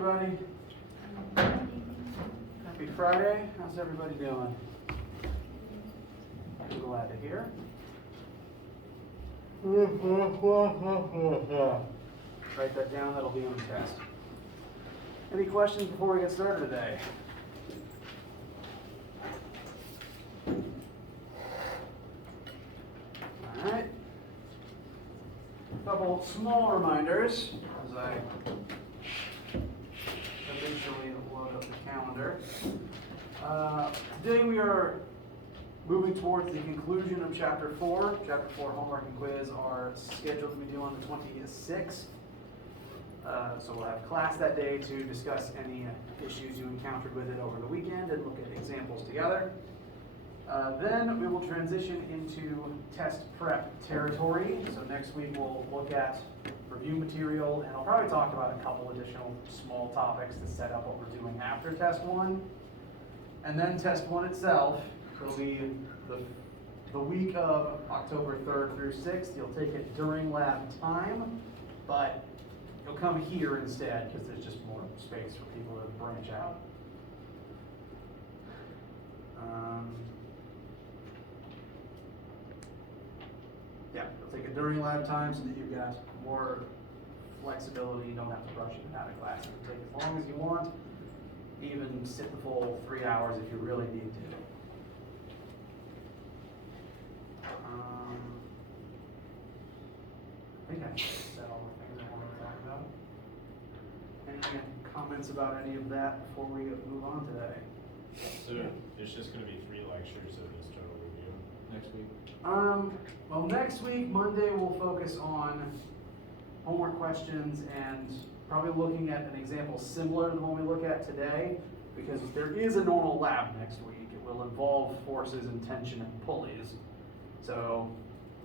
everybody. Happy Friday. How's everybody doing? I'm glad to hear. Write that down, that'll be on the test. Any questions before we get started today? Alright. A couple small reminders as I eventually load up the calendar. Today we are moving towards the conclusion of Chapter 4. Chapter 4 homework and quiz are scheduled to be due on the 26th. So we'll have class that day to discuss any issues you encountered with it over the weekend and look at examples together. Then we will transition into test prep territory. So next week we'll look at review material, and I'll probably talk about a couple additional small topics to set up what we're doing after test 1. And then test 1 itself will be the week of October 3rd through 6th. You'll take it during lab time, but you'll come here instead because there's just more space for people to branch out. Yeah, you'll take it during lab time so that you've got more flexibility. You don't have to rush in and out of class. You can take as long as you want, even sit the full 3 hours if you really need to. I think I said all the things I wanted to talk about. Any comments about any of that before we move on today? So there's just going to be 3 lectures of this total review next week? Well, next week, Monday, we'll focus on homework questions and probably looking at an example similar to the one we look at today, because there is a normal lab next week. It will involve forces and tension and pulleys. So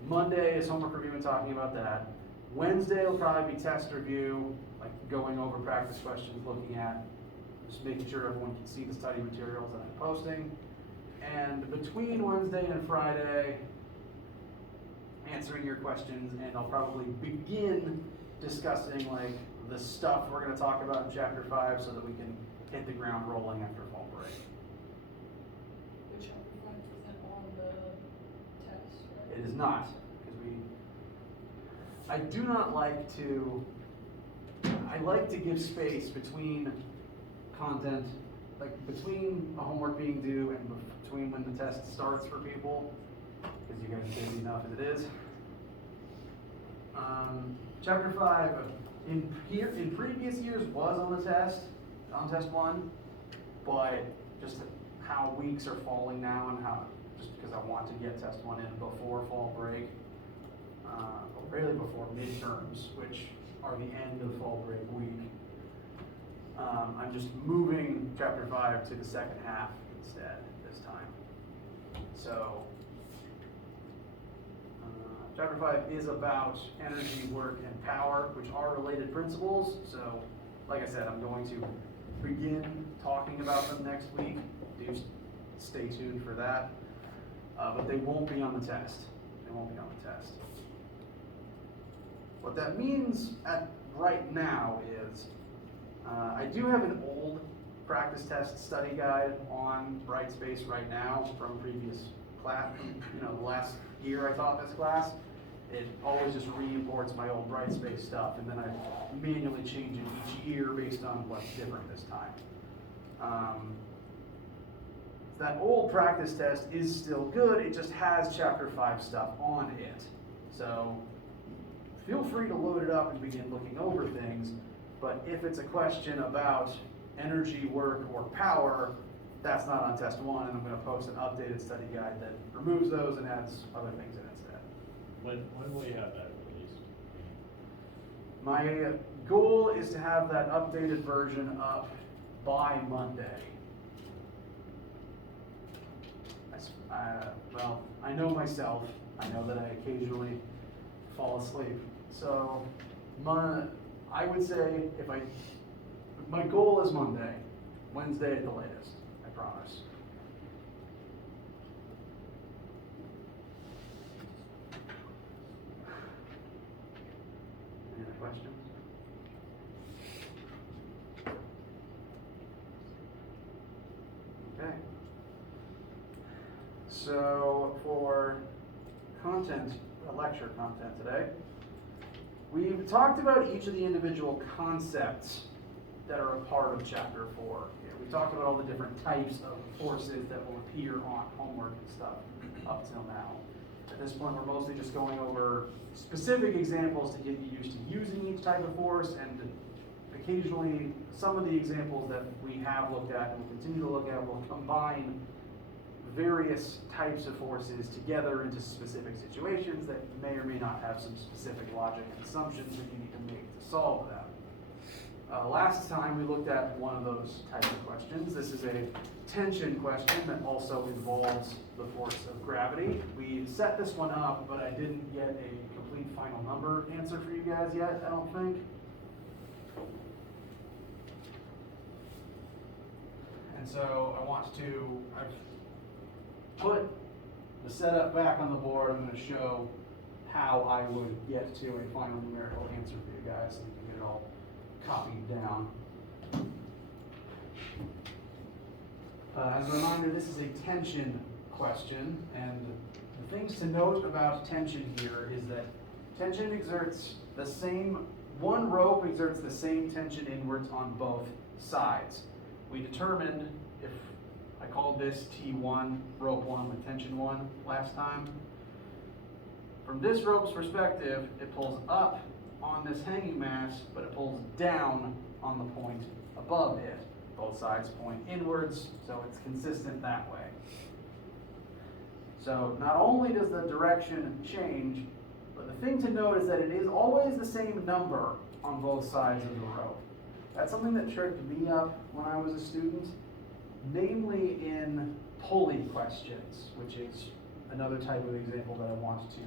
Monday is homework review and talking about that. Wednesday will probably be test review, like going over practice questions, looking at just making sure everyone can see the study materials that I'm posting. And between Wednesday and Friday, answering your questions, and I'll probably begin discussing like the stuff we're going to talk about in Chapter 5 so that we can hit the ground rolling after fall break. The Chapter 5 isn't on the test, right? It is not, because I do not like to, I like to give space between content, like between a homework being due and between when the test starts for people, because you guys are busy enough as it is. Chapter 5 in previous years was on the test, on test 1, but just how weeks are falling now and how, just because I want to get test 1 in before fall break, or really before midterms, which are the end of fall break week. I'm just moving Chapter 5 to the second half instead this time. So, Chapter 5 is about energy, work, and power, which are related principles. So, like I said, I'm going to begin talking about them next week. Do stay tuned for that. But they won't be on the test. They won't be on the test. What that means right now is I do have an old practice test study guide on Brightspace right now from previous class. The last year I taught this class. It always just re-imports my old Brightspace stuff, and then I manually change it each year based on what's different this time. That old practice test is still good. It just has Chapter 5 stuff on it. So feel free to load it up and begin looking over things. But if it's a question about energy, work, or power, that's not on test 1, and I'm going to post an updated study guide that removes those and adds other things in instead. When will you have that released? My goal is to have that updated version up by Monday. Well, I know myself. I know that I occasionally fall asleep. So I would say my goal is Monday, Wednesday at the latest, I promise. Any other questions? so for lecture content today, we've talked about each of the individual concepts that are a part of chapter 4. We talked about all the different types of forces that will appear on homework and stuff up till now. At this point, we're mostly just going over specific examples to get you used to using each type of force, and occasionally some of the examples that we have looked at and will continue to look at will combine various types of forces together into specific situations that may or may not have some specific logic and assumptions that you need to make to solve them. Last time we looked at one of those types of questions. This is a tension question that also involves the force of gravity. We set this one up, but I didn't get a complete final number answer for you guys yet, I don't think. And so I've put the setup back on the board. I'm going to show how I would get to a final numerical answer for you guys so you can get it all copied down. As a reminder, this is a tension question, and the things to note about tension here is that tension exerts the same, one rope exerts the same tension inwards on both sides. We determined, if I called this T1, rope 1 with tension 1 last time. From this rope's perspective, it pulls up on this hanging mass, but it pulls down on the point above it. Both sides point inwards, so it's consistent that way. So not only does the direction change, but the thing to note is that it is always the same number on both sides of the rope. That's something that tripped me up when I was a student, namely in Pulley questions, which is another type of example that I want to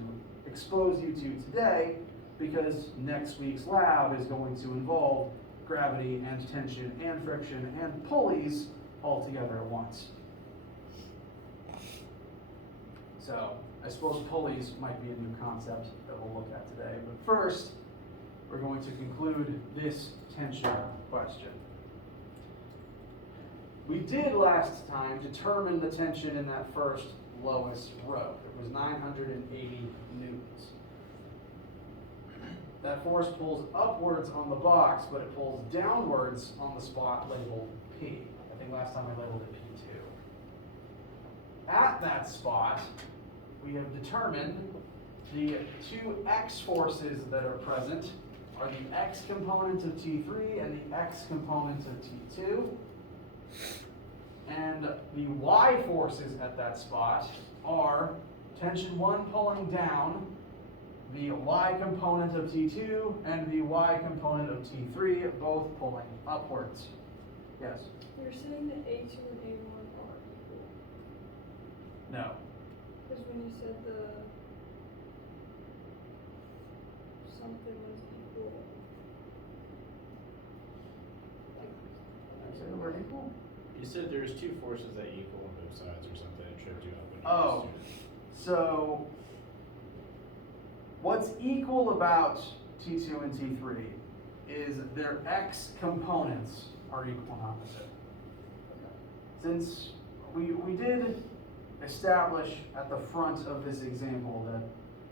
expose you to today, because next week's lab is going to involve gravity and tension and friction and pulleys all together at once. So I suppose pulleys might be a new concept that we'll look at today. But first, we're going to conclude this tension question. We did last time determine the tension in that first lowest rope. It was 980 newtons. That force pulls upwards on the box, but it pulls downwards on the spot labeled P. I think last time I labeled it P2. At that spot, we have determined the two X forces that are present are the X component of T3 and the X component of T2. And the Y forces at that spot are tension 1 pulling down, the Y component of T2, and the Y component of T3, both pulling upwards. Yes? You're saying that A2 and A1 are equal? No. Because when you said something was equal. Did I say the word equal? You said there's two forces that equal on both sides or something, it tripped you up when you Oh, were a student. so what's equal about T2 and T3 is their X components are equal and opposite. Since we did establish at the front of this example that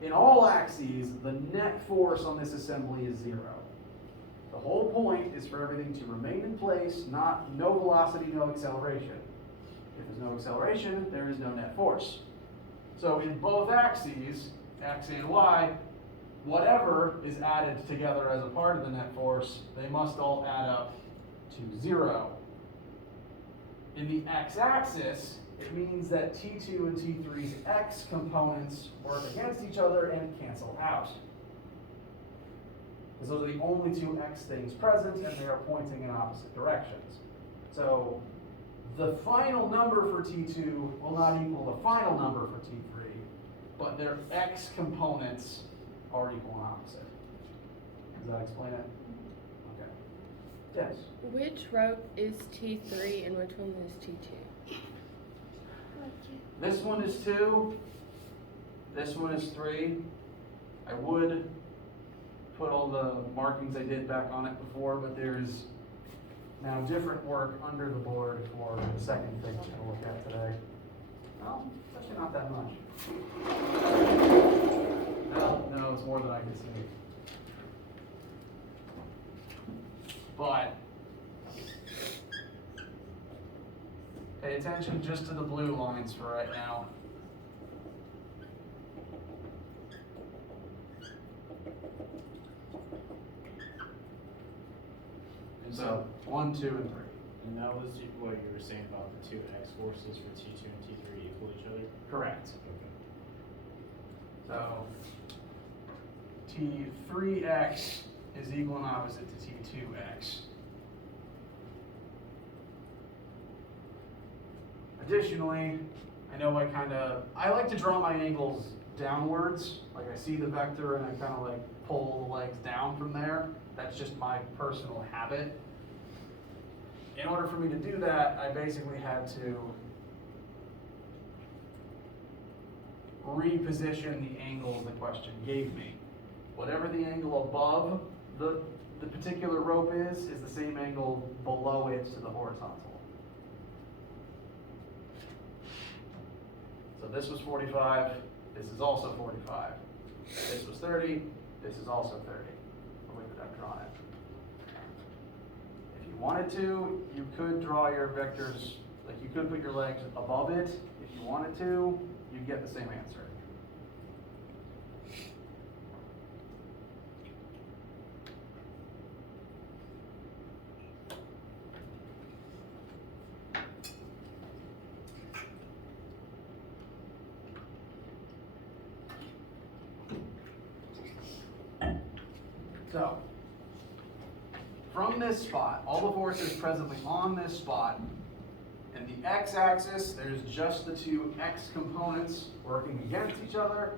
in all axes, the net force on this assembly is 0. The whole point is for everything to remain in place, no velocity, no acceleration. If there's no acceleration, there is no net force. So in both axes, X and Y, whatever is added together as a part of the net force, they must all add up to 0. In the x-axis, it means that T2 and T3's X components work against each other and cancel out. Because those are the only two X things present, and they are pointing in opposite directions. So the final number for T2 will not equal the final number for T3, but their X components are equal and opposite. Does that explain it? Okay. Yes? Which rope is T3 and which one is T2? This one is 2. This one is 3. I would put all the markings I did back on it before, but there's now different work under the board for the second thing we're going to look at today. Well, it's actually not that much. No, it's more than I can see. But pay attention just to the blue lines for right now. And So 1, 2, and 3. And that was what you were saying about the two x forces for T2 and T3 equal each other? Correct. Okay. So T3x is equal and opposite to T2x. Additionally, I know I like to draw my angles downwards. Like I see the vector and I kind of like pull the legs down from there. That's just my personal habit. In order for me to do that, I basically had to reposition the angles the question gave me. Whatever the angle above the particular rope is the same angle below it to the horizontal. So this was 45, this is also 45. This was 30, this is also 30, the way that I've drawn it. If you wanted to, you could draw your vectors, like you could put your legs above it. If you wanted to, you'd get the same answer. So, from this spot, all the force is presently on this spot. In the x-axis, there's just the two x components working against each other.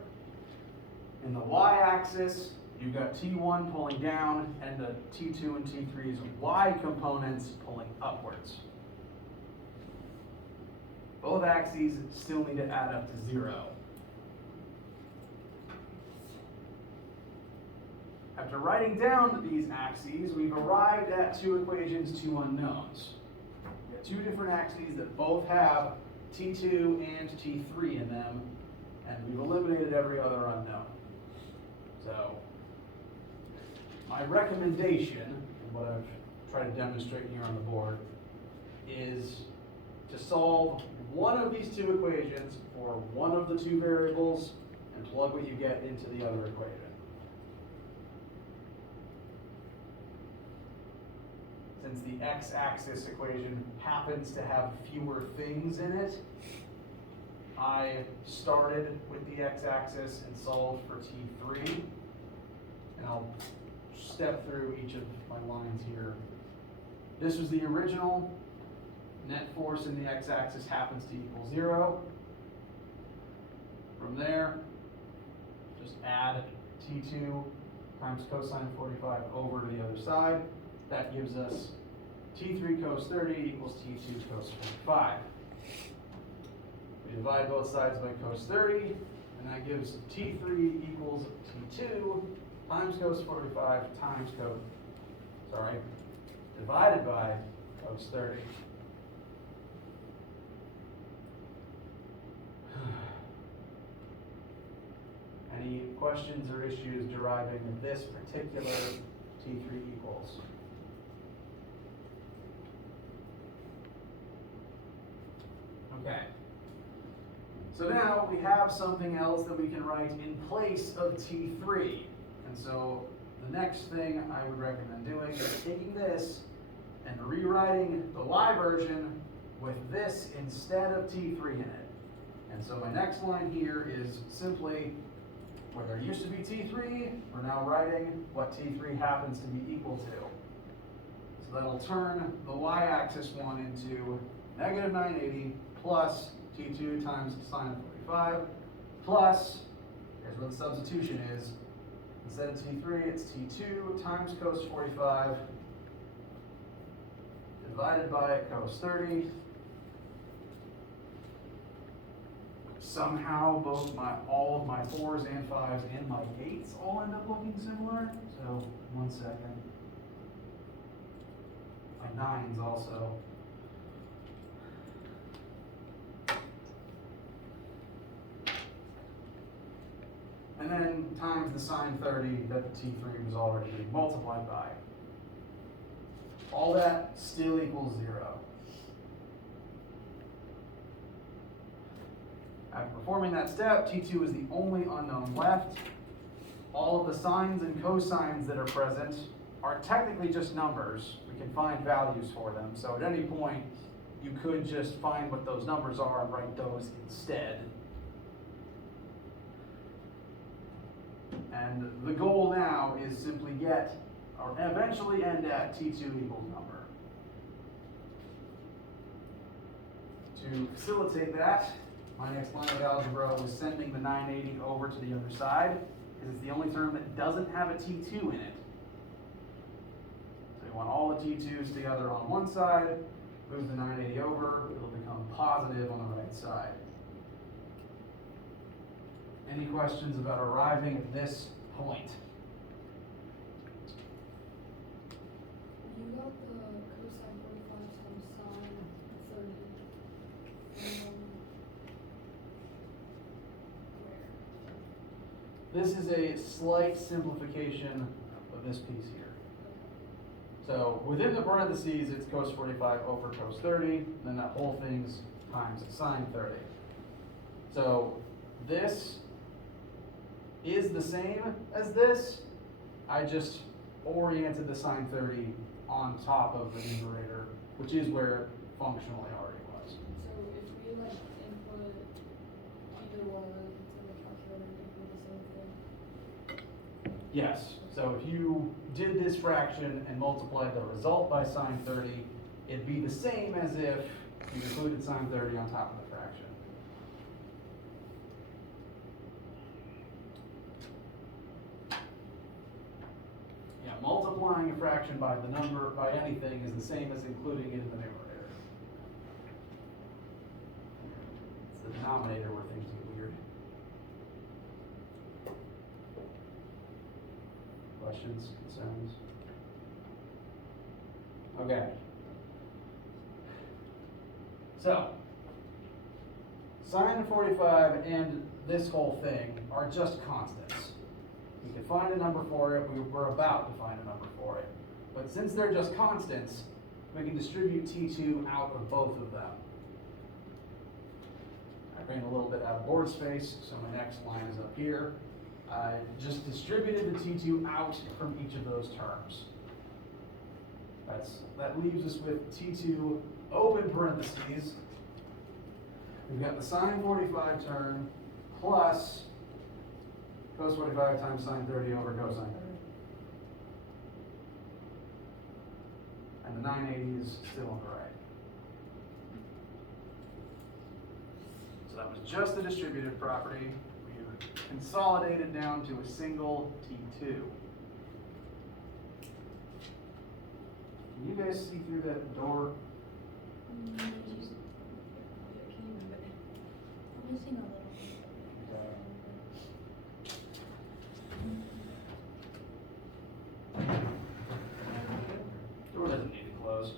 In the y-axis, you've got T1 pulling down and the T2 and T3's y components pulling upwards. Both axes still need to add up to 0. After writing down these axes, we've arrived at two equations, two unknowns. We have two different axes that both have T2 and T3 in them, and we've eliminated every other unknown. So, my recommendation, and what I've tried to demonstrate here on the board, is to solve one of these two equations for one of the two variables and plug what you get into the other equation. Since the x-axis equation happens to have fewer things in it, I started with the x-axis and solved for T3. And I'll step through each of my lines here. This was the original. Net force in the x-axis happens to equal 0. From there, just add T2 times cosine 45 over to the other side. That gives us T3 cos 30 equals T2 cos 45. We divide both sides by cos 30, and that gives T3 equals T2 times cos 45 times divided by cos 30. Any questions or issues deriving this particular T3 equals? Okay. So now we have something else that we can write in place of T3. And so the next thing I would recommend doing is taking this and rewriting the y version with this instead of T3 in it. And so my next line here is simply, where there used to be T3, we're now writing what T3 happens to be equal to. So that'll turn the y-axis one into negative 980 plus T2 times sine 45 plus, here's where the substitution is, instead of T3, it's T2 times cos 45 divided by cos 30. Somehow all of my 4s and 5s and my 8s all end up looking similar. So 1 second. My 9s also. and then times the sine 30 that the T3 was already being multiplied by. All that still equals 0. After performing that step, T2 is the only unknown left. All of the sines and cosines that are present are technically just numbers. We can find values for them, so at any point, you could just find what those numbers are and write those instead. And the goal now is simply get, or eventually end at T2 equals number. To facilitate that, my next line of algebra was sending the 980 over to the other side, because it's the only term that doesn't have a T2 in it. So you want all the T2s together on one side, move the 980 over, it'll become positive on the right side. Any questions about arriving at this point? You got the cosine 45 times sine 30. Where? This is a slight simplification of this piece here. So within the parentheses, it's cos 45 over cos 30, and then that whole thing's times sine 30. So this is the same as this. I just oriented the sine 30 on top of the numerator, which is where it functionally already was. So if we like input either one of them to the calculator, it would be the same thing. Yes, so if you did this fraction and multiplied the result by sine 30, it'd be the same as if you included sine 30 on top of the fraction. Yeah, multiplying a fraction by the number, by anything, is the same as including it in the numerator. It's the denominator where things get weird. Questions, concerns? Okay. So, sine 45 and this whole thing are just constants. We can find a number for it, we're about to find a number for it. But since they're just constants, we can distribute T2 out of both of them. I ran a little bit out of board space, so my next line is up here. I just distributed the T2 out from each of those terms. That leaves us with T2 open parentheses. We've got the sine 45 term plus cos 45 times sine 30 over cosine 30. And the 980 is still on the right. So that was just the distributive property. We've consolidated down to a single T2. Can you guys see through that door? I'm missing a little. Door doesn't need to close.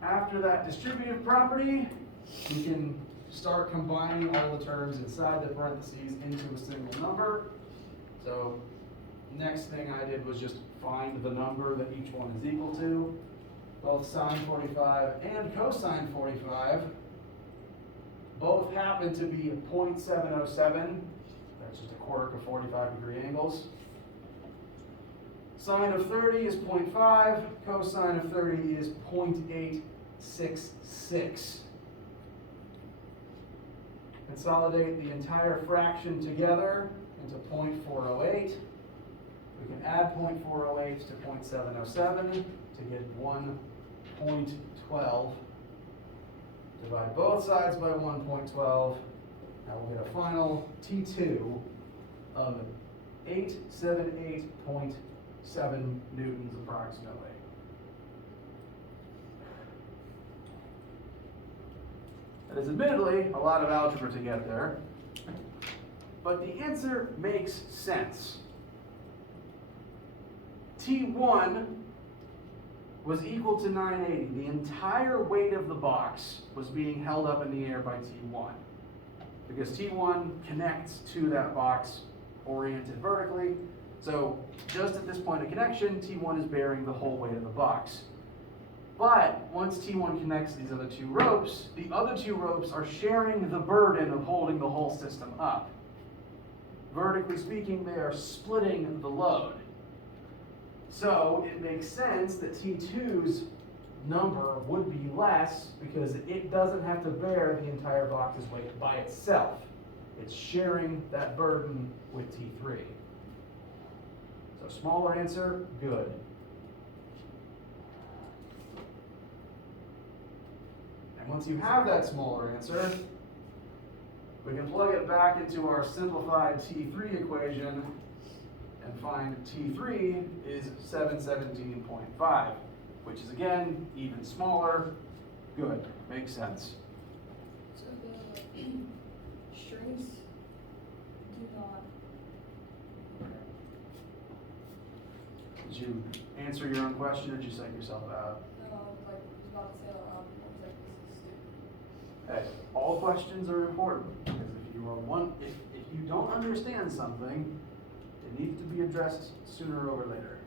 After that distributive property, we can start combining all the terms inside the parentheses into a single number. So next thing I did was just find the number that each one is equal to. Both sine 45 and cosine 45 both happen to be 0.707. That's just a quirk of 45-degree angles. Sine of 30 is 0.5, cosine of 30 is 0.866. Consolidate the entire fraction together into 0.408. We can add 0.408 to 0.707 to get 1.12. Divide both sides by 1.12. Now we'll get a final T2 of 878.7 newtons approximately. That is admittedly a lot of algebra to get there, but the answer makes sense. T1 was equal to 980. The entire weight of the box was being held up in the air by T1, because T1 connects to that box oriented vertically. So just at this point of connection, T1 is bearing the whole weight of the box. But once T1 connects these other two ropes, the other two ropes are sharing the burden of holding the whole system up. Vertically speaking, they are splitting the load. So it makes sense that T2's number would be less because it doesn't have to bear the entire box's weight by itself. It's sharing that burden with T3. So smaller answer, good. And once you have that smaller answer, we can plug it back into our simplified T3 equation and find T3 is 717.5, which is again even smaller. Good, makes sense. So the strings do not work. Did you answer your own question or did you psych yourself out? No, like, I was about to say out loud, I was like, this is stupid. Hey, all questions are important because if you don't understand something, it needs to be addressed sooner or later.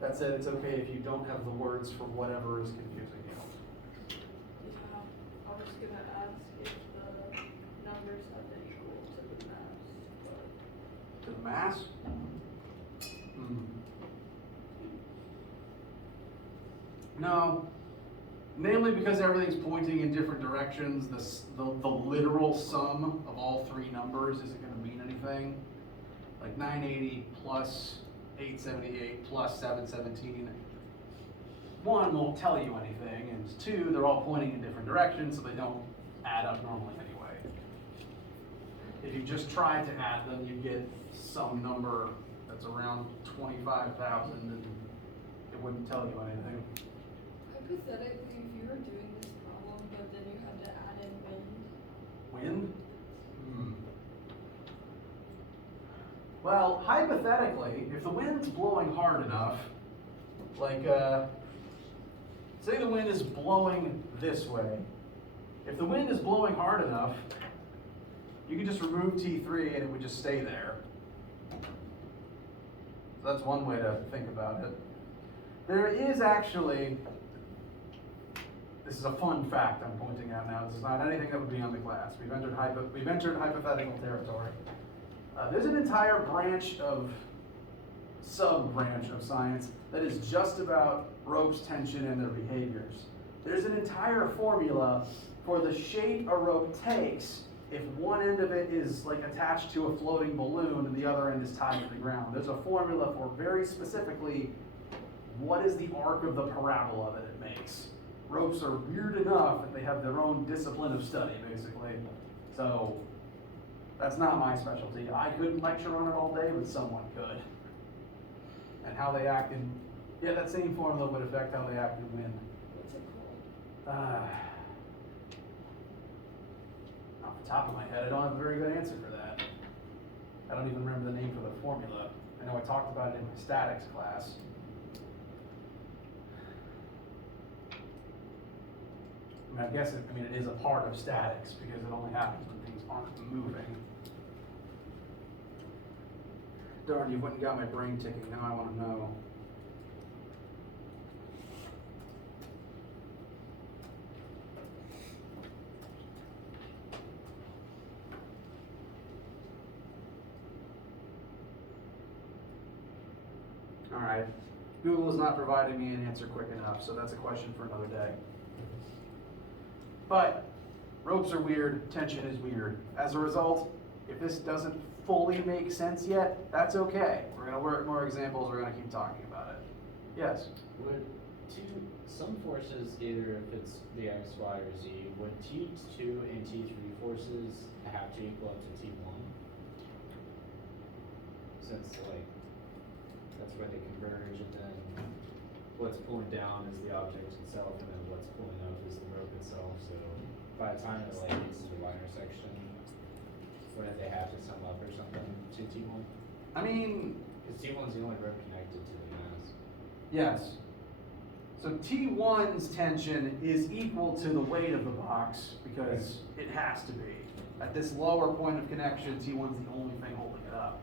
That said, it's okay if you don't have the words for whatever is confusing you. Yeah, I was gonna ask if the numbers have been equal to the mass, but To the mass? No, mainly because everything's pointing in different directions. The literal sum of all three numbers isn't going to mean anything. Like 980 plus 878 plus 717. One won't tell you anything, and two, they're all pointing in different directions, so they don't add up normally anyway. If you just tried to add them, you'd get some number that's around 25,000, and it wouldn't tell you anything. Hypothetically, if you were doing this problem, but then you had to add in wind, Wind? Well, hypothetically, if the wind's blowing hard enough, like, say the wind is blowing this way. If the wind is blowing hard enough, you can just remove T3 and it would just stay there. So that's one way to think about it. There is actually, this is a fun fact I'm pointing out now. This is not anything that would be on the class. We've entered hypothetical territory. There's an entire sub-branch of science that is just about ropes, tension, and their behaviors. There's an entire formula for the shape a rope takes if one end of it is like attached to a floating balloon and the other end is tied to the ground. There's a formula for very specifically what is the arc of the parabola that it makes. Ropes are weird enough that they have their own discipline of study, basically. So that's not my specialty. I couldn't lecture on it all day, but someone could. And how they act in, yeah, that same formula would affect how they act in wind. what's it called? Off the top of my head, I don't have a very good answer for that. I don't even remember the name for the formula. I know I talked about it in my statics class. I guess it is a part of statics because it only happens when things aren't moving. Darn, you went and got my brain ticking. Now I want to know. All right. Google is not providing me an answer quick enough, so that's a question for another day. But ropes are weird, tension is weird. As a result, if this doesn't fully make sense yet, that's okay. We're going to work more examples, we're going to keep talking about it. Yes? Would some forces, either if it's the X, Y, or Z, would T2 and T3 forces have to equal up to T1? Since, like, that's where they converge, and then what's pulling down is the object itself, and then what's pulling up is the rope itself, so by the time it, like, gets to the line intersection, wouldn't they have to sum up T1? I mean, Because T1's the only rope connected to the mast. yes. So T1's tension is equal to the weight of the box because it has to be. At this lower point of connection, T1's the only thing holding it up.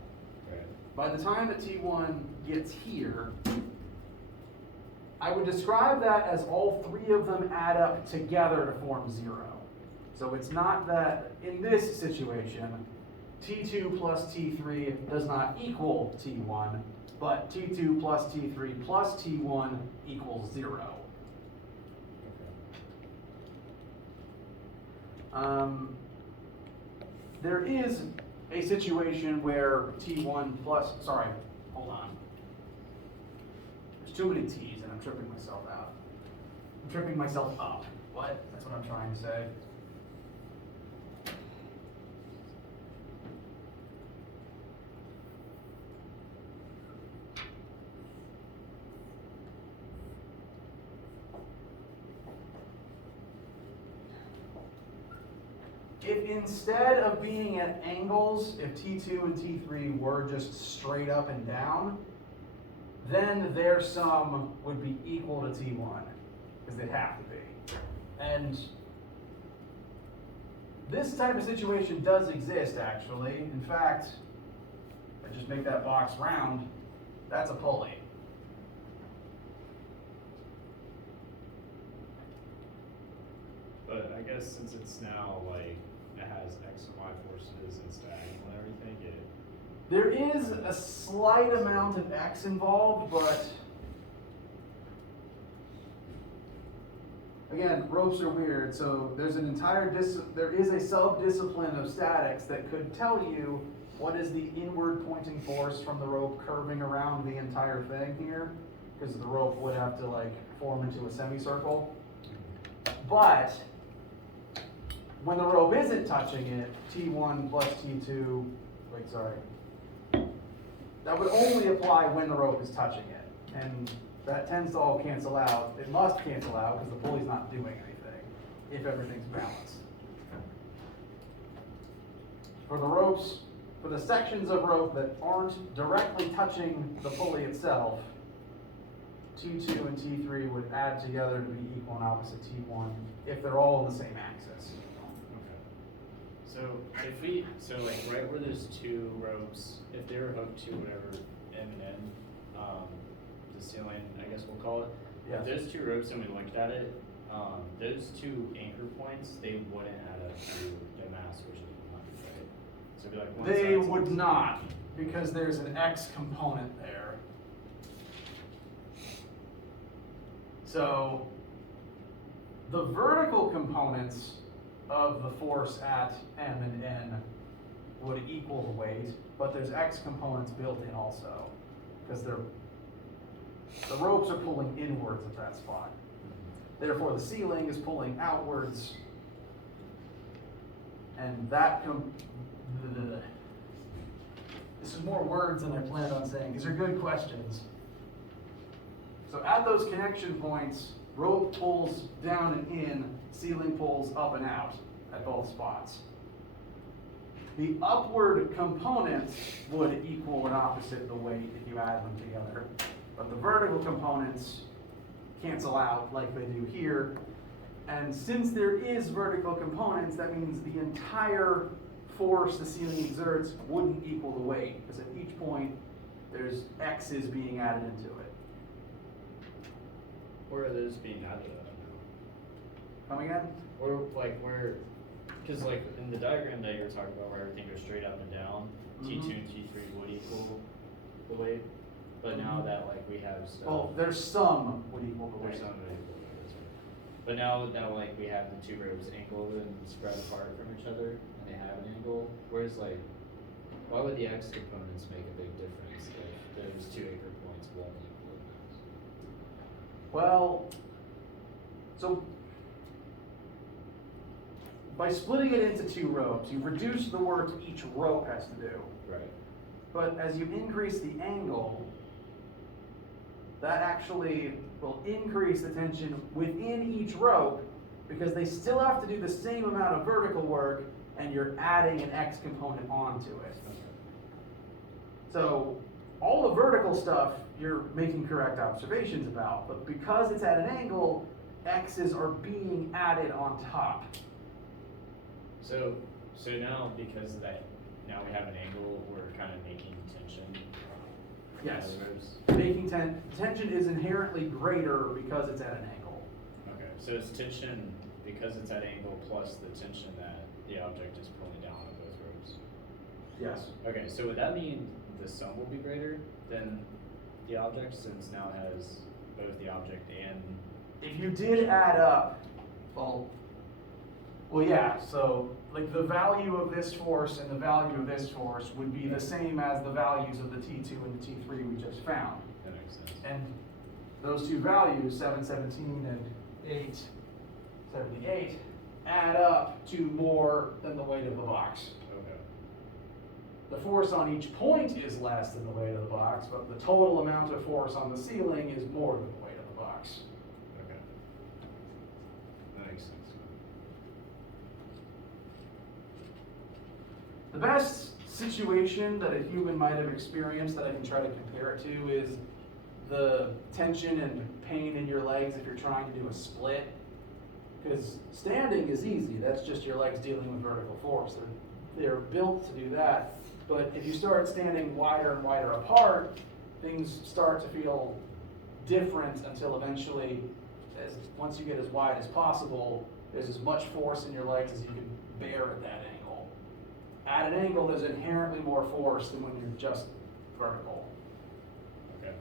Right. By the time that T1 gets here, I would describe that as all three of them add up together to form 0. So it's not that, in this situation, T2 plus T3 does not equal T1, but T2 plus T3 plus T1 equals 0. There is a situation where T1 plus, sorry, hold on. There's too many T's and I'm tripping myself out. I'm tripping myself up. What? That's what I'm trying to say. If instead of being at angles, if T2 and T3 were just straight up and down, then their sum would be equal to T1, because they'd have to be. And this type of situation does exist, actually. In fact, if I just make that box round, that's a pulley. But I guess since it's now like, it has X and Y forces and it's diagonal and everything, There is a slight amount of X involved, but again, ropes are weird, so there's an entire there is a sub-discipline of statics that could tell you what is the inward pointing force from the rope curving around the entire thing here, because the rope would have to like form into a semicircle. But when the rope isn't touching it, T1 plus T2, wait, sorry. That would only apply when the rope is touching it. And that tends to all cancel out. It must cancel out because the pulley's not doing anything if everything's balanced. For the ropes, for the sections of rope that aren't directly touching the pulley itself, T2 and T3 would add together to be equal and opposite T1 if they're all on the same axis. So like right where there's two ropes, if they were hooked to whatever M and N, the ceiling, I guess we'll call it. Yes. If there's two ropes and we looked at it, those two anchor points, they wouldn't add up to the mass, which is 100, right? So it'd be like one They side's- would not, because there's an X component there. So the vertical components of the force at M and N would equal the weight, but there's X components built in also, because the ropes are pulling inwards at that spot. Therefore, the ceiling is pulling outwards, and that this is more words than I planned on saying. These are good questions. So at those connection points, rope pulls down and in, ceiling pulls up and out at both spots. The upward components would equal and opposite the weight if you add them together. But the vertical components cancel out like they do here. And since there is vertical components, that means the entire force the ceiling exerts wouldn't equal the weight, because at each point, there's X's being added into it. Where are those being added at now? Come again? Or like where, because like in the diagram that you're talking about where everything goes straight up and down, T2 and T3 would equal the weight. But now that like we have stuff. Well, there's some would equal the weight. There's some that equal the weight, that's right. But now that like we have the two ropes angled and spread apart from each other and they have an angle, whereas like, why would the X components make a big difference if those two anchor points won't equal the mass? Well, so by splitting it into two ropes, you reduce the work each rope has to do. Right. But as you increase the angle, that actually will increase the tension within each rope, because they still have to do the same amount of vertical work and you're adding an X component onto it. So all the vertical stuff, you're making correct observations about, but because it's at an angle, x's are being added on top. So now because of that, now we have an angle, we're kind of making tension. in Yes. other words. Making tension is inherently greater because it's at an angle. Okay, so it's tension because it's at angle plus the tension that the object is pulling down on both ropes. Yes. Okay, so would that mean the sum will be greater than the object since now it has both the object and, If you did add up, well, yeah, so like the value of this force and the value of this force would be the same as the values of the T2 and the T3 we just found. that makes sense. And those two values, 717 and 878, add up to more than the weight of the box. Okay, The force on each point is less than the weight of the box, but the total amount of force on the ceiling is more than the weight of the box. okay. That makes sense. The best situation that a human might have experienced that I can try to compare it to is the tension and pain in your legs if you're trying to do a split. Because standing is easy, that's just your legs dealing with vertical force. They're built to do that. But if you start standing wider and wider apart, things start to feel different until eventually, once you get as wide as possible, there's as much force in your legs as you can bear at that angle. At an angle, there's inherently more force than when you're just vertical. Okay.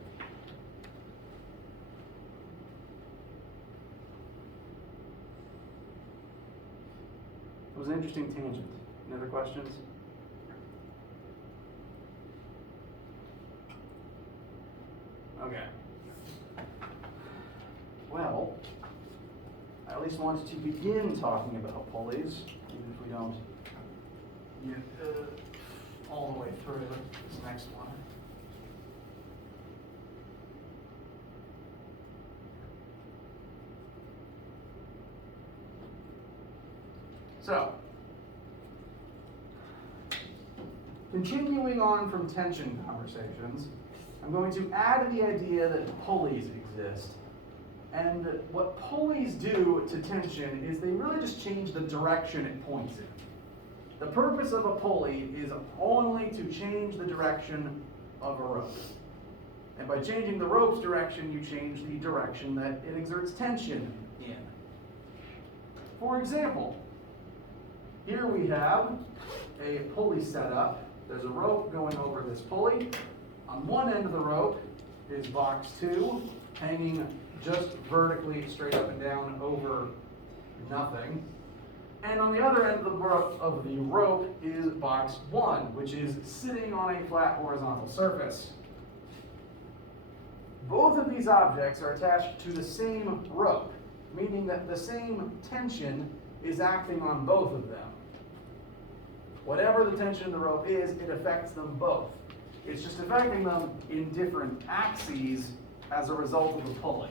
It was an interesting tangent. Any other questions? Okay. Well, I at least wanted to begin talking about pulleys, even if we don't get all the way through this next one. So, continuing on from tension conversations, I'm going to add the idea that pulleys exist. And what pulleys do to tension is they really just change the direction it points in. The purpose of a pulley is only to change the direction of a rope. And by changing the rope's direction, you change the direction that it exerts tension in. For example, here we have a pulley setup. There's a rope going over this pulley. On one end of the rope is box 2, hanging just vertically straight up and down over nothing. And on the other end of the rope is box 1, which is sitting on a flat horizontal surface. Both of these objects are attached to the same rope, meaning that the same tension is acting on both of them. Whatever the tension of the rope is, it affects them both. It's just affecting them in different axes as a result of the pulley.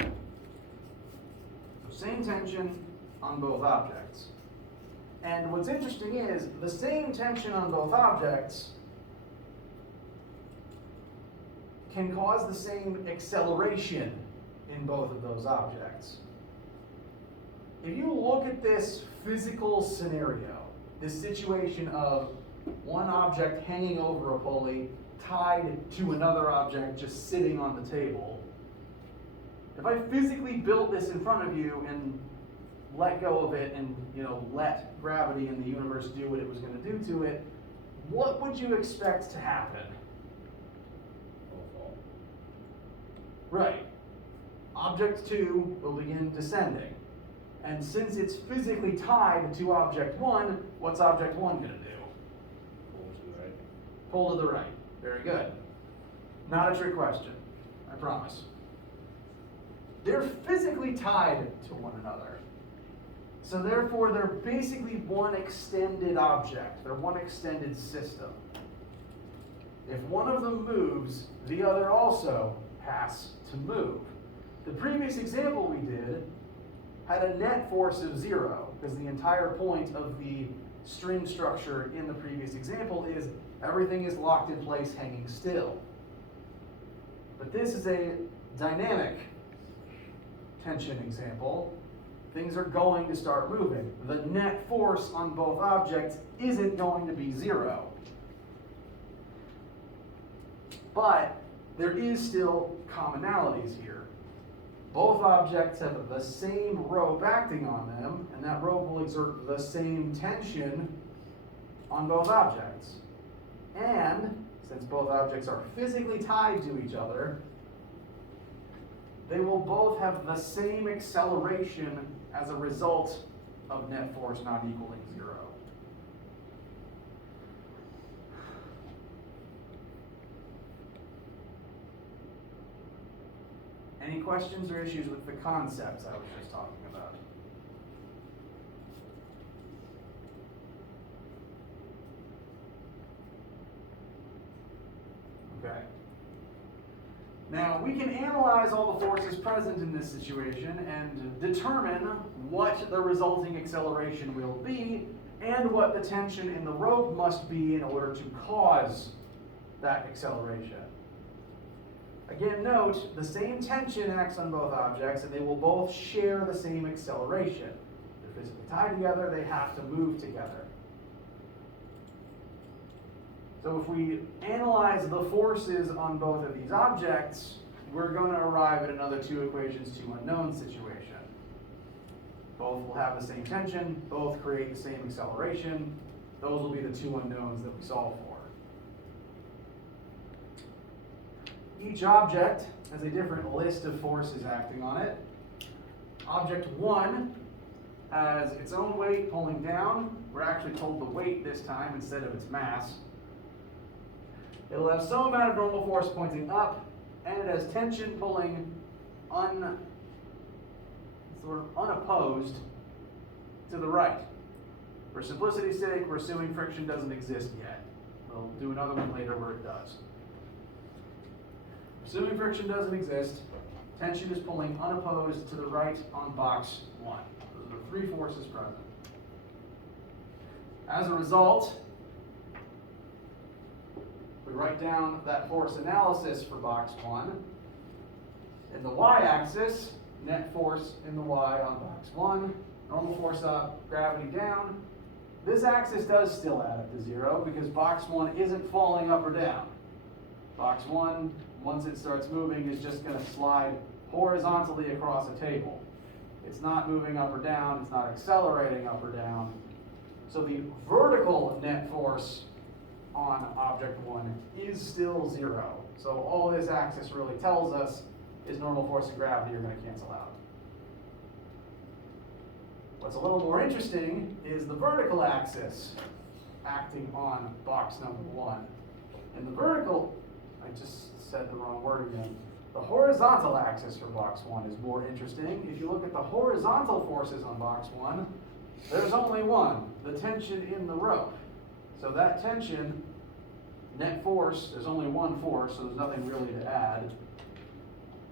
So same tension on both objects. And what's interesting is the same tension on both objects can cause the same acceleration in both of those objects. If you look at this physical scenario, this situation of one object hanging over a pulley tied to another object just sitting on the table, if I physically built this in front of you and let go of it and let gravity in the universe do what it was going to do to it, what would you expect to happen? Fall. Right. Object 2 will begin descending. And since it's physically tied to object 1, what's object 1 going to do? Pull to the right. Pull to the right. Very good. Not a trick question, I promise. They're physically tied to one another. So therefore, they're basically one extended object. They're one extended system. If one of them moves, the other also has to move. The previous example we did had a net force of 0, because the entire point of the string structure in the previous example is everything is locked in place, hanging still. But this is a dynamic tension example. Things are going to start moving. The net force on both objects isn't going to be 0. But there is still commonalities here. Both objects have the same rope acting on them, and that rope will exert the same tension on both objects. And since both objects are physically tied to each other, they will both have the same acceleration as a result of net force not equaling 0. Any questions or issues with the concepts I was just talking about? Okay. Now, we can analyze all the forces present in this situation and determine what the resulting acceleration will be and what the tension in the rope must be in order to cause that acceleration. Again, note, the same tension acts on both objects and they will both share the same acceleration. They're physically tied together, they have to move together. So if we analyze the forces on both of these objects, we're going to arrive at another 2 equations, 2 unknowns situation. Both will have the same tension, both create the same acceleration. Those will be the 2 unknowns that we solve for. Each object has a different list of forces acting on it. Object 1 has its own weight pulling down. We're actually told the weight this time instead of its mass. It'll have some amount of normal force pointing up, and it has tension pulling unopposed to the right. For simplicity's sake, we're assuming friction doesn't exist yet. We'll do another one later where it does. Assuming friction doesn't exist, tension is pulling unopposed to the right on box 1. Those are the 3 forces present. As a result, we write down that force analysis for box 1. In the y-axis, net force in the y on box 1, normal force up, gravity down. This axis does still add up to 0 because box 1 isn't falling up or down. Box 1, once it starts moving, is just going to slide horizontally across a table. It's not moving up or down, it's not accelerating up or down. So the vertical net force on object 1 is still 0. So all this axis really tells us is normal force and gravity are going to cancel out. What's a little more interesting is the vertical axis acting on box number 1. And the vertical, I just said the wrong word again. The horizontal axis for box 1 is more interesting. If you look at the horizontal forces on box 1, there's only one, the tension in the rope. So that tension, net force, there's only one force, so there's nothing really to add.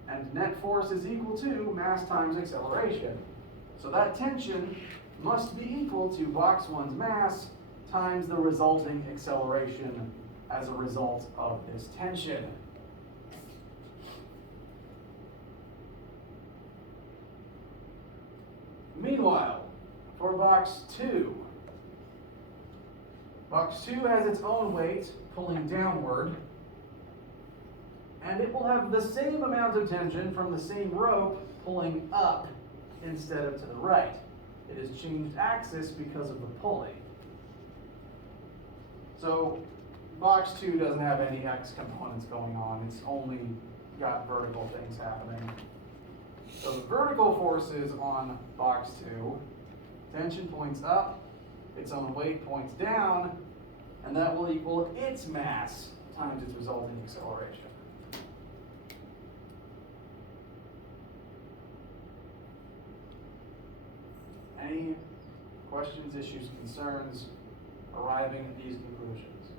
And net force is equal to mass times acceleration. So that tension must be equal to box 1's mass times the resulting acceleration as a result of this tension. Meanwhile, for box 2, box 2 has its own weight pulling downward, and it will have the same amount of tension from the same rope pulling up instead of to the right. It has changed axis because of the pulley. So box 2 doesn't have any X components going on, it's only got vertical things happening. So the vertical forces on box 2, tension points up, its own weight points down, and that will equal its mass times its resulting acceleration. Any questions, issues, concerns arriving at these conclusions?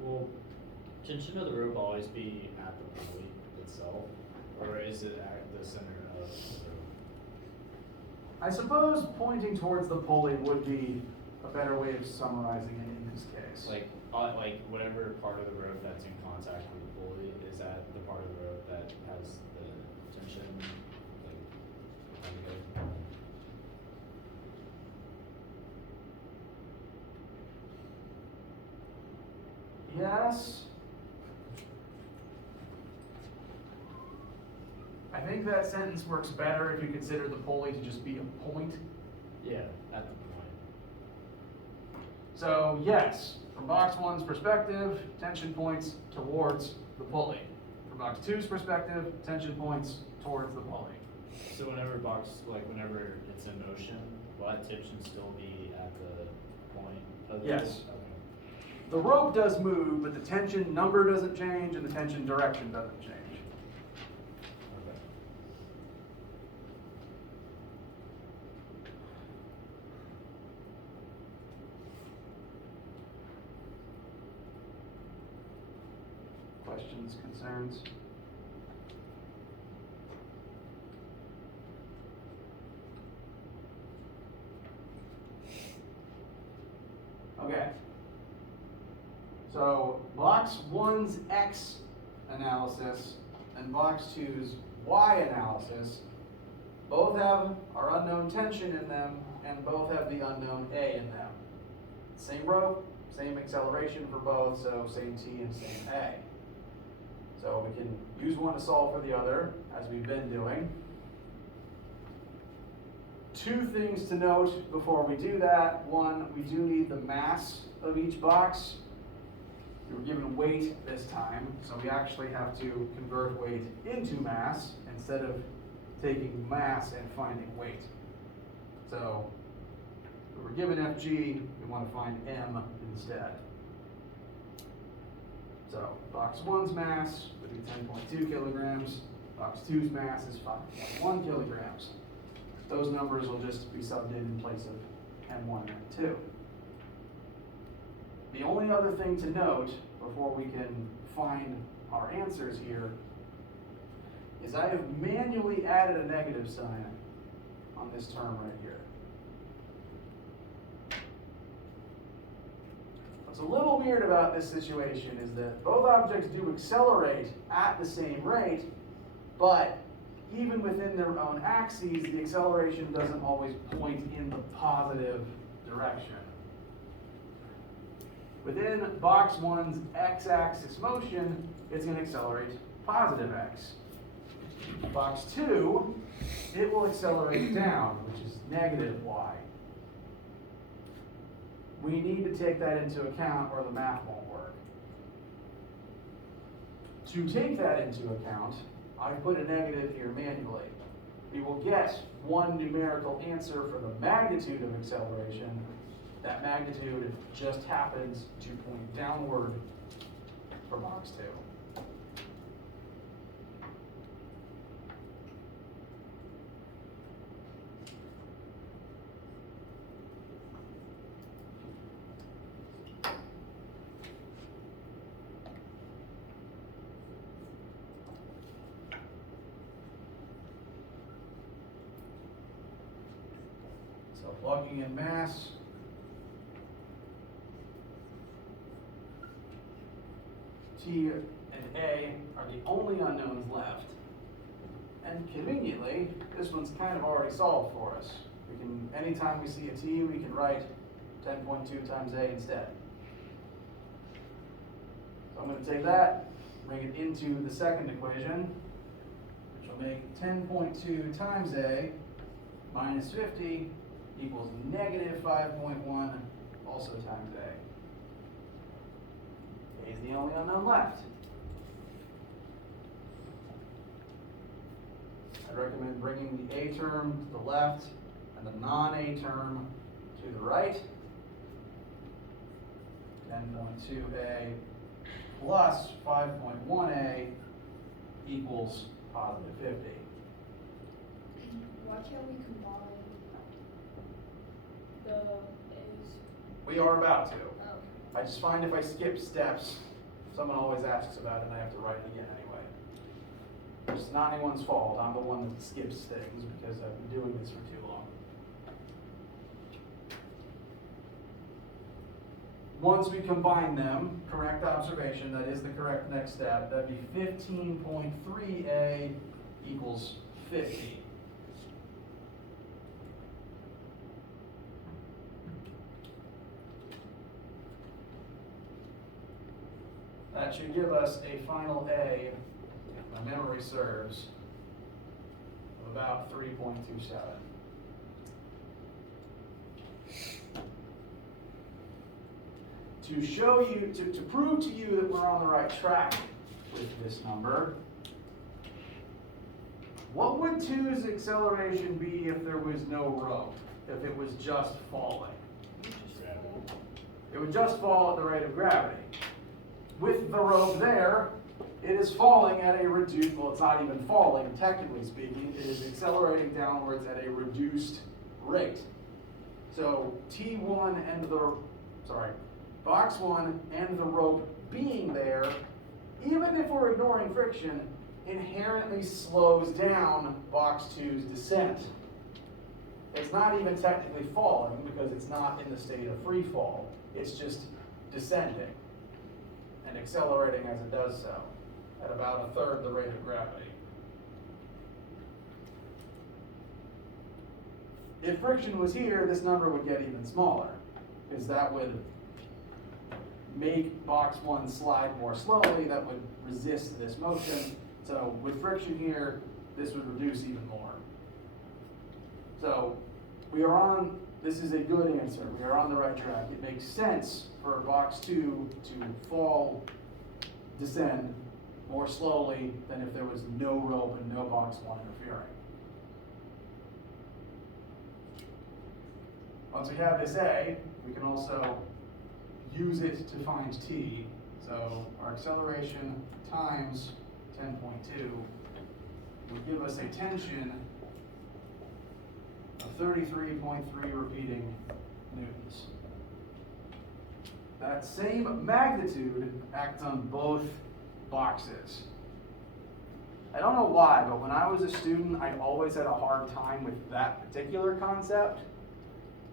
Will tension of the rope always be at the pulley itself? Or is it at the center of the road? I suppose pointing towards the pulley would be a better way of summarizing it in this case. Like whatever part of the road that's in contact with the pulley, is that the part of the road that has the tension, like, Yes. I think that sentence works better if you consider the pulley to just be a point. yeah, at the point. So yes, from box one's perspective, tension points towards the pulley. From box two's perspective, tension points towards the pulley. So whenever it's in motion, will that tension still be at the point of the? Yes. Okay. The rope does move, but the tension number doesn't change and the tension direction doesn't change. Okay. Questions, concerns? Okay. So box one's X analysis and box two's Y analysis both have our unknown tension in them and both have the unknown A in them. Same rope, same acceleration for both, so same T and same A. So we can use one to solve for the other, as we've been doing. Two things to note before we do that. One, we do need the mass of each box. We were given weight this time, so we actually have to convert weight into mass instead of taking mass and finding weight. So we were given FG, we want to find M instead. So box one's mass would be 10.2 kilograms, box two's mass is 5.1 kilograms. Those numbers will just be subbed in place of M1 and M2. The only other thing to note before we can find our answers here is I have manually added a negative sign on this term right here. What's a little weird about this situation is that both objects do accelerate at the same rate, but even within their own axes, the acceleration doesn't always point in the positive direction. Within box one's x-axis motion, it's going to accelerate positive x. Box two, it will accelerate down, which is negative y. We need to take that into account or the math won't work. To take that into account, I put a negative here manually. We will get one numerical answer for the magnitude of acceleration. That magnitude just happens to point downward for box two. So plugging in mass, T and A are the only unknowns left. And conveniently, this one's kind of already solved for us. We can, anytime we see a T, we can write 10.2 times A instead. So I'm going to take that, bring it into the second equation, which will make 10.2 times A minus 50 equals negative 5.1, also times A. A is the only unknown left. I recommend bringing the A term to the left and the non-A term to the right. 10.2A plus 5.1A equals positive 50. Why can't we combine the A's? We are about to. Oh, I just find if I skip steps, someone always asks about it and I have to write it again anyway. It's not anyone's fault. I'm the one that skips things because I've been doing this for too long. Once we combine them, correct observation, that is the correct next step. That'd be 15.3a equals 50. That should give us a final A, if my memory serves, of about 3.27. To show you, to prove to you that we're on the right track with this number, what would 2's acceleration be if there was no rope, if it was just falling? It would just fall at the rate of gravity. With the rope there, it is falling at a reduced, well, it's not even falling, technically speaking, it is accelerating downwards at a reduced rate. So T1 and box 1 and the rope being there, even if we're ignoring friction, inherently slows down box 2's descent. It's not even technically falling because it's not in the state of free fall. It's just descending and accelerating as it does so at about a third the rate of gravity. If friction was here, this number would get even smaller because that would make box 1 slide more slowly, that would resist this motion. So with friction here, this would reduce even more. So we are on, this is a good answer. We are on the right track. It makes sense for box 2 to descend more slowly than if there was no rope and no box 1 interfering. Once we have this A, we can also use it to find T. So our acceleration times 10.2 would give us a tension of 33.3 repeating newtons. That same magnitude acts on both boxes. I don't know why, but when I was a student, I always had a hard time with that particular concept.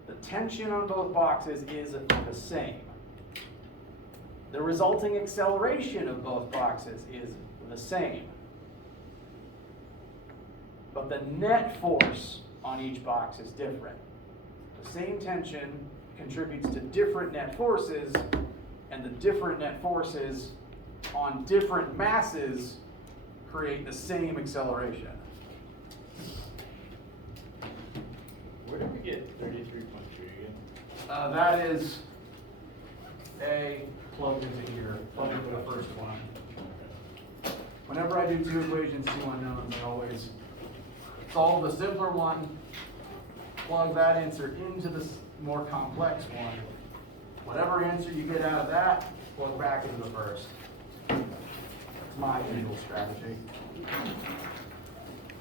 The tension on both boxes is the same. The resulting acceleration of both boxes is the same. But the net force on each box is different. The same tension contributes to different net forces, and the different net forces on different masses create the same acceleration. Where did we get 33.3 again? That is A plugged into here, plugged into the first one. Whenever I do two equations, two unknowns, I always solve the simpler one, plug that answer into the more complex one. Whatever answer you get out of that, plug back into the first. That's my usual strategy.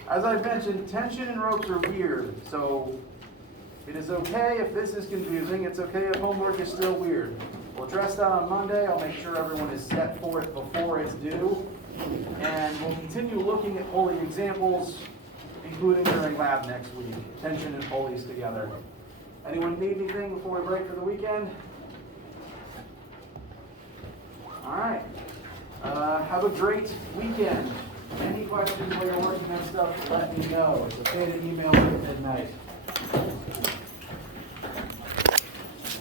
As I've mentioned, tension and ropes are weird, so it is okay if this is confusing. It's okay if homework is still weird. We'll address that on Monday. I'll make sure everyone is set for it before it's due. And we'll continue looking at Pulley examples, including during lab next week. Tension and pulleys together. Anyone need anything before we break for the weekend? All right. Have a great weekend. Any questions while you're working on stuff, let me know. It's okay to email me at midnight.